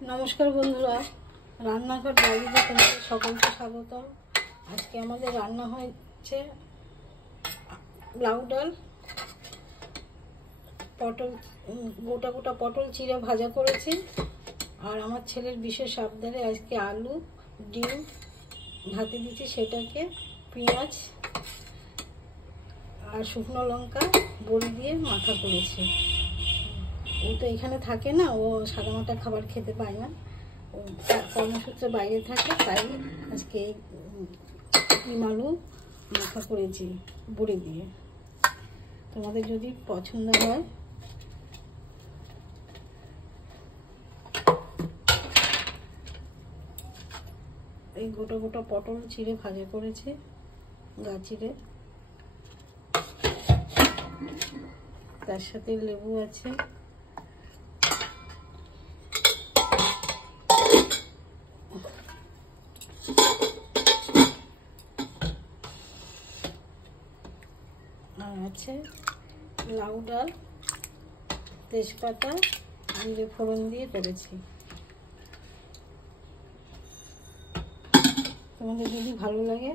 नमस्कार बंधुरा रान्नाघर डायरीতে তোমাদের সকলকে স্বাগতম। আজকে আমাদের রান্না হয়েছে লাউ ডাল, পটল, গোটা গোটা পটল চিড়ে ভাজা করেছি। আর আমার ছেলের বিশেষ আবদারে আজকে আলু ডিম ভাতে দিয়েছি, সেটাকে পেঁয়াজ আর শুকনো লঙ্কা বড়ি দিয়ে মাখা করেছি। ও তো এখানে থাকে না, ও সাদামাটা খাবার খেতে পায় না, ও কর্মসূত্রে বাইরে থাকে, তাই আজকে ডিম আলু মাখা করেছি বড়ি দিয়ে। তোমাদের যদি পছন্দ হয় এই গোটা গোটা পটল চিড়ে ভাজা করেছি, গা চিড়ে, তার সাথে লেবু আছে, আর আছে লাউ ডাল, তেজপাতা জিরে ফোড়ন দিয়ে করেছি। তোমাদের যদি ভালো লাগে